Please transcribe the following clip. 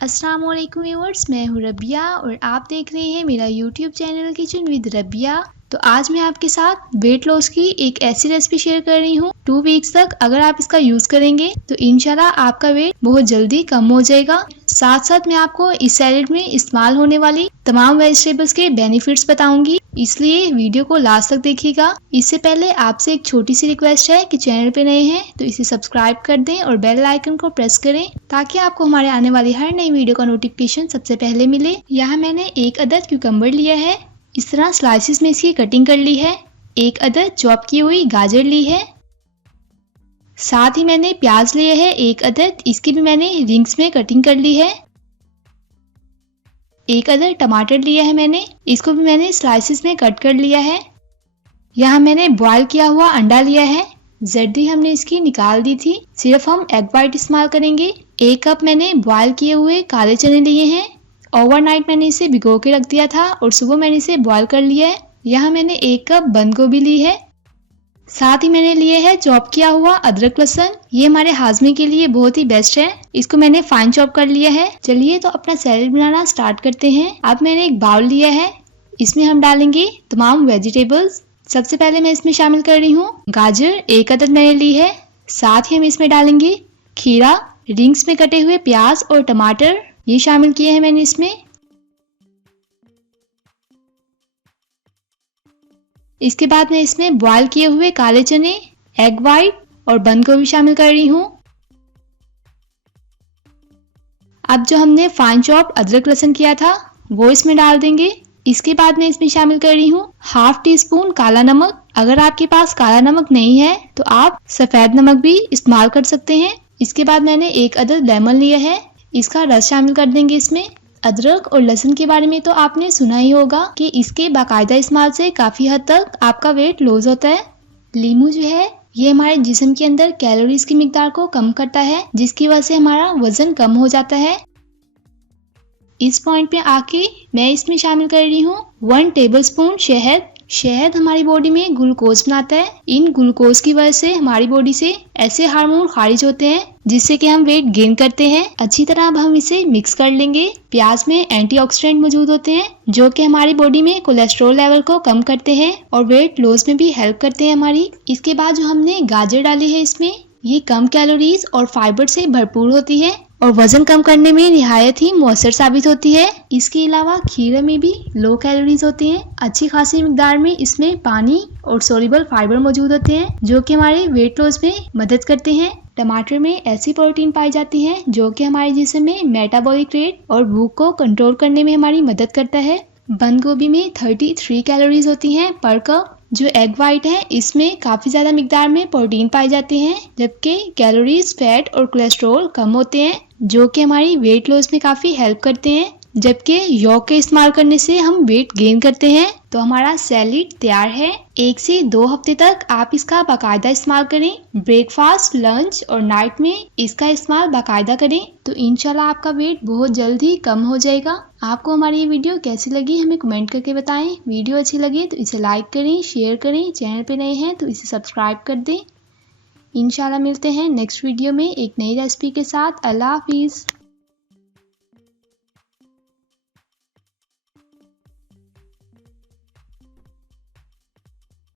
अस्सलाम वालेकुम व्यूअर्स, मैं हूँ रबिया और आप देख रहे हैं मेरा YouTube channel kitchen with Rabia. तो आज मैं आपके साथ वेट लॉस की एक ऐसी रेसिपी शेयर कर रही हूँ। 2 वीक्स तक अगर आप इसका यूज करेंगे तो इंशाल्लाह आपका वेट बहुत जल्दी कम हो जाएगा। साथ साथ मैं आपको इस सैलेड में इस्तेमाल होने वाली तमाम वेजिटेबल्स के बेनिफिट्स बताऊंगी, इसलिए वीडियो को लास्ट तक देखिएगा। इससे पहले आपसे एक छोटी सी रिक्वेस्ट है कि चैनल पे नए हैं तो इसे सब्सक्राइब कर दें और बेल आइकन को प्रेस करें ताकि आपको हमारे आने वाली हर नई वीडियो का नोटिफिकेशन सबसे पहले मिले। यहाँ मैंने 1 अदद क्यूकम्बर लिया है, इस तरह स्लाइसिस में इसकी कटिंग कर ली है। 1 अदद चॉप की हुई गाजर ली है। साथ ही मैंने प्याज लिए है 1 अदद, इसकी भी मैंने रिंग्स में कटिंग कर ली है। 1 अदद टमाटर लिया है मैंने, इसको भी मैंने स्लाइसिस में कट कर लिया है। यहाँ मैंने बॉयल किया हुआ अंडा लिया है, जर्दी हमने इसकी निकाल दी थी, सिर्फ हम एग वाइट इस्तेमाल करेंगे। 1 कप मैंने बॉयल किए हुए काले चने लिए हैं। ओवरनाइट मैंने इसे भिगो के रख दिया था और सुबह मैंने इसे बॉयल कर लिया है। यहाँ मैंने 1 कप बंद गोभी ली है। साथ ही मैंने लिए है चॉप किया हुआ अदरक लहसुन, ये हमारे हाजमे के लिए बहुत ही बेस्ट है। इसको मैंने फाइन चॉप कर लिया है। चलिए तो अपना सैलेड बनाना स्टार्ट करते हैं। अब मैंने एक बाउल लिया है, इसमें हम डालेंगे तमाम वेजिटेबल्स। सबसे पहले मैं इसमें शामिल कर रही हूँ गाजर, 1 अदद मैंने ली है। साथ ही हम इसमें डालेंगे खीरा, रिंग्स में कटे हुए प्याज और टमाटर, ये शामिल किए हैं मैंने इसमें। इसके बाद मैं इसमें बॉयल किए हुए काले चने, एग वाइट और बंद गोभी शामिल कर रही हूँ। अब जो हमने फाइन चॉप अदरक लहसुन किया था वो इसमें डाल देंगे। इसके बाद मैं इसमें शामिल कर रही हूँ ½ टीस्पून काला नमक। अगर आपके पास काला नमक नहीं है तो आप सफेद नमक भी इस्तेमाल कर सकते हैं। इसके बाद मैंने 1 अदद लेमन लिया है, इसका रस शामिल कर देंगे इसमें। अदरक और लहसुन के बारे में तो आपने सुना ही होगा कि इसके बाकायदा इस्तेमाल से काफी हद तक आपका वेट लॉस होता है। लीमू जो है ये हमारे जिस्म के अंदर कैलोरीज की मिकदार को कम करता है, जिसकी वजह से हमारा वजन कम हो जाता है। इस पॉइंट पे आके मैं इसमें शामिल कर रही हूँ 1 टेबलस्पून शहद। शहद हमारी बॉडी में ग्लूकोज बनाता है। इन ग्लूकोज की वजह से हमारी बॉडी से ऐसे हार्मोन खारिज होते हैं जिससे कि हम वेट गेन करते हैं। अच्छी तरह अब हम इसे मिक्स कर लेंगे। प्याज में एंटीऑक्सीडेंट मौजूद होते हैं जो कि हमारी बॉडी में कोलेस्ट्रॉल लेवल को कम करते हैं और वेट लॉस में भी हेल्प करते हैं हमारी। इसके बाद जो हमने गाजर डाली है इसमें, ये कम कैलोरीज और फाइबर से भरपूर होती है और वजन कम करने में निहायत ही मौसर साबित होती है। इसके अलावा खीरे में भी लो कैलोरीज होती हैं। अच्छी खासी मिकदार में इसमें पानी और सोल्यूबल फाइबर मौजूद होते हैं जो कि हमारे वेट लॉस में मदद करते हैं। टमाटर में ऐसी प्रोटीन पाई जाती है जो कि हमारे जिस्म में मेटाबॉलिक रेट और भूख को कंट्रोल करने में हमारी मदद करता है। बंद गोभी में 33 कैलोरीज होती हैं पर कप। जो एग वाइट है इसमें काफी ज्यादा मिकदार में प्रोटीन पाए जाते हैं, जबकि कैलोरीज, फैट और कोलेस्ट्रॉल कम होते हैं जो कि हमारी वेट लॉस में काफी हेल्प करते हैं। जबकि यॉक के इस्तेमाल करने से हम वेट गेन करते हैं। तो हमारा सैलेड तैयार है। 1 से 2 हफ्ते तक आप इसका बाकायदा इस्तेमाल करें। ब्रेकफास्ट, लंच और नाइट में इसका इस्तेमाल बाकायदा करें तो इंशाल्लाह आपका वेट बहुत जल्द ही कम हो जाएगा। आपको हमारी ये वीडियो कैसी लगी हमें कमेंट करके बताएं। वीडियो अच्छी लगी तो इसे लाइक करें, शेयर करें। चैनल पे नए हैं तो इसे सब्सक्राइब कर दें। इंशाल्लाह मिलते हैं नेक्स्ट वीडियो में एक नई रेसिपी के साथ। अल्लाह हाफिज़।